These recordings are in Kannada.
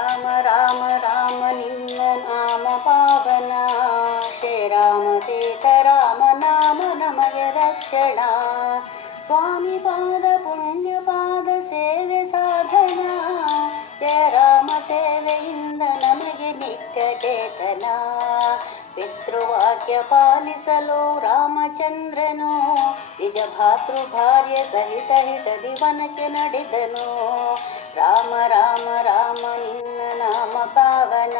ರಾಮ ರಾಮ ರಾಮ ನಿನ್ನ ನಾಮ ಪಾವನ, ಶ್ರೀರಾಮ ಸೀತಾರಾಮ ನಾಮ ನಮಗೆ ರಕ್ಷಣಾ. ಸ್ವಾಮಿ ಪಾದ ಪುಣ್ಯ ಪಾದ ಸೇವೆ ಸಾಧನ, ಜಯ ರಾಮ ಸೇವೆಯಿಂದ ನಮಗೆ ನಿತ್ಯ ಚೇತನ. ಪಿತೃವಾಕ್ಯ ಪಾಲಿಸಲು ರಾಮಚಂದ್ರನು, ನಿಜ ಭಾತೃ ಭಾರ್ಯ ಸಹಿತ ಹಿತದಿ ವನಕ್ಕೆ ನಡೆದನು. ರಾಮ ರಾಮ ರಾಮ ನಿನ್ನ ನಾಮ ಪಾವನ,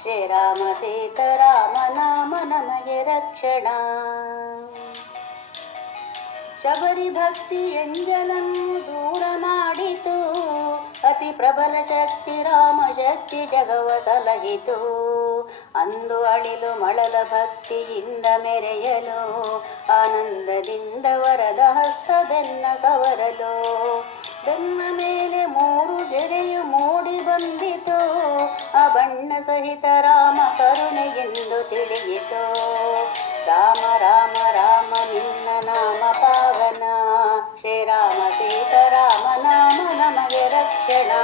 ಶ್ರೀರಾಮ ಸೀತಾರಾಮ ನಾಮ ನಮಗೆ ರಕ್ಷಣಾ. ಶಬರಿ ಭಕ್ತಿ ಎಂಜಲನ್ನು ದೂರ ಮಾಡಿತು, ಅತಿ ಪ್ರಬಲ ಶಕ್ತಿ ರಾಮ ಶಕ್ತಿ ಜಗವ ಸಲಹಿತು. ಅಂದು ಅಳಿಲು ಮಳಲ ಭಕ್ತಿಯಿಂದ ಮೆರೆಯಲು, ಆನಂದದಿಂದ ವರದ ಹಸ್ತದೆನ್ನ ಸವರಲು. ಬೆನ್ನ ಮೇಲೆ 3 ಗೆರೆಯು ಮೂಡಿ ಬಂದಿತು, ಆ ಬಣ್ಣ ಸಹಿತ ರಾಮ ಕರುಣೆ ಎಂದು ತಿಳಿಯಿತು. ರಾಮ ರಾಮ ರಾಮ ನಿನ್ನ ನಾಮ ಪಾವನ, ಶ್ರೀರಾಮ ಸೀತಾರಾಮ ನಾಮ ನಮಗೆ ರಕ್ಷಣಾ.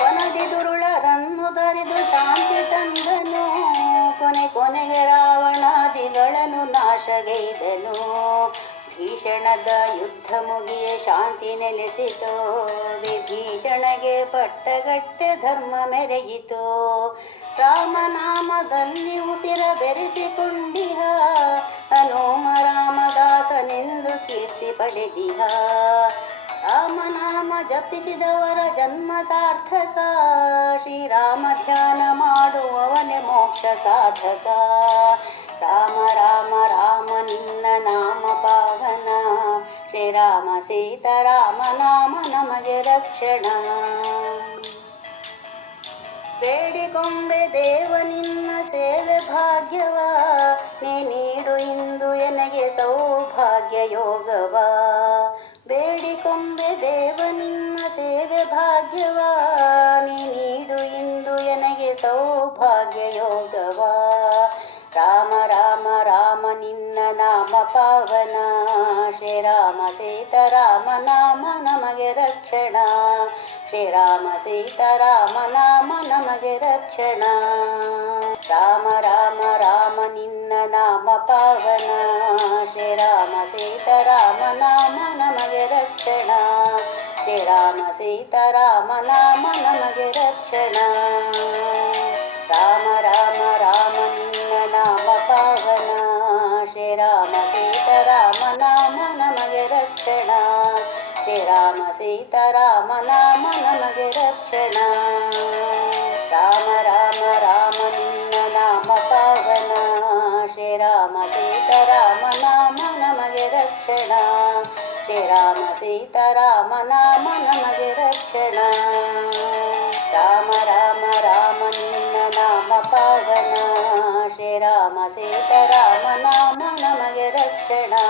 ಕೊನದಿ ದುರುಳರನ್ನು ಧರಿದು ಶಾಂತಿ ತಂದನು, ಕೊನೆಗೆ ರಾವಣಾದಿಗಳನ್ನು ನಾಶಗೈದನು. ಭೀಷಣದ ಯುದ್ಧ ಮುಗಿಯ ಶಾಂತಿ ನೆಲೆಸಿತು, ವಿಭೀಷಣಗೆ ಪಟ್ಟಗಟ್ಟೆ ಧರ್ಮ ಮೆರೆಯಿತು. ರಾಮನಾಮದಲ್ಲಿ ಉಸಿರ ಬೆರೆಸಿಕೊಂಡಿಹ, ಹನುಮ ರಾಮದಾಸನೆಂದು ಕೀರ್ತಿ ಪಡೆದಿಹ. ರಾಮನಾಮ ಜಪಿಸಿದವರ ಜನ್ಮ ಸಾರ್ಥಕ, ಶ್ರೀರಾಮ ಧ್ಯಾನ ಮಾಡುವವನೇ ಮೋಕ್ಷ ಸಾಧಕ. ರಾಮ ರಾಮ ರಾಮ ನಿನ್ನ ನಾಮ ಪಾವನ, ಶ್ರೀರಾಮ ಸೀತಾರಾಮ ನಾಮ ನಮಗೆ ರಕ್ಷಣಾ. ಬೇಡಿಕೊಂಬೆ ದೇವ ನಿನ್ನ ಸೇವೆ ಭಾಗ್ಯವ, ನೀ ನೀಡು ಇಂದು ಎನಗೆ ಸೌಭಾಗ್ಯ ಯೋಗವ. ಬೇಡಿಕೊಂಬೆ ದೇವ ನಿನ್ನ ಸೇವೆ ಭಾಗ್ಯವ, ನೀ ನೀಡು ಇಂದು ಎನಗೆ ಸೌಭಾಗ್ಯ ಯೋಗವ. ರಾಮ ರಾಮ ರಾಮ ನಿನ್ನ ನಾಮ ಪಾವನ, ಶ್ರೀರಾಮ ಸೀತಾರಾಮ ನಾಮ ನಮಗೆ ರಕ್ಷಣಾ. ಶ್ರೀರಾಮ ಸೀತಾರಾಮ ನಾಮ ನಮಗೆ ರಕ್ಷಣಾ. ರಾಮ ರಾಮ ರಾಮ ನಿನ್ನ ನಾಮ ಪಾವನ, ಶ್ರೀರಾಮ ಸೀತಾರಾಮ ನಾಮ ನಮಗೆ ರಕ್ಷಣಾ. ಶ್ರೀರಾಮ ಸೀತಾರಾಮ ನಾಮ ನಮಗೆ ರಕ್ಷಣಾ. ರಾಮ ರಾಮ ರಾಮ ನಿನ್ನ ನಾಮ ಪಾವನ, ಶ್ರೀರಾಮ ಸೀತಾರಾಮ ನಾಮ ನಮಗೆ ರಕ್ಷಣಾ. ಶ್ರೀರಾಮ ಸೀತಾರಾಮ ನಾಮ ನಮಗೆ ರಕ್ಷಣಾ. ರಾಮ ರಾಮ ರಾಮ ನಿನ್ನ ನಾಮ ಪಾವನ, ಶ್ರೀರಾಮ ಸೀತಾರಾಮ ನಾಮ ನಮಗೆ ರಕ್ಷಣಾ. ಶ್ರೀರಾಮ ಸೀತಾರಾಮ ನಾಮ ನಮಗೆ ರಕ್ಷಣಾ. ರಾಮ ರಾಮ ರಾಮ ನಿನ್ನ ನಾಮ ಪಾವನ, ಶ್ರೀರಾಮ ಸೀತಾರಾಮ ನಾಮ ನಮಗೆ ರಕ್ಷಣಾ.